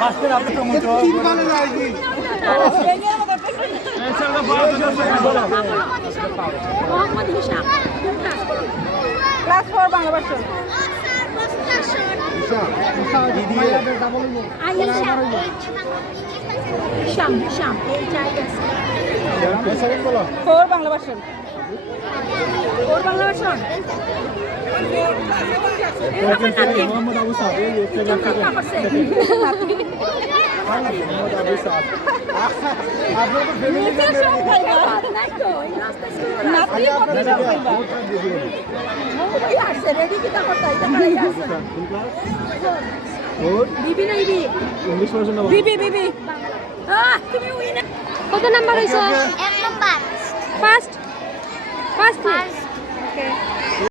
ফার্স্টের আপনি তো মতো তিন ভালো যায় কি মোহাম্মদ হিশাম ক্লাস 4 বাংলা ভাষা আয়েশা হিশাম হিশাম এই চাইটা 4 বাংলা ভাষা ওর বাংলা ভাষণ মোহাম্মদ আবু সাহেব মোহাম্মদ আবু সাহেব আপনার তো ফ্যামিলি নাতি কত পাইবা রেডি কিতা করতে বিবি না ইবি ইংলিশ ভার্সন না বিবি বিবি তুমি উইনার কত নাম্বার হইছো 1 নম্বর ফার্স্ট ফার্স্ট ফার্স্ট ওকে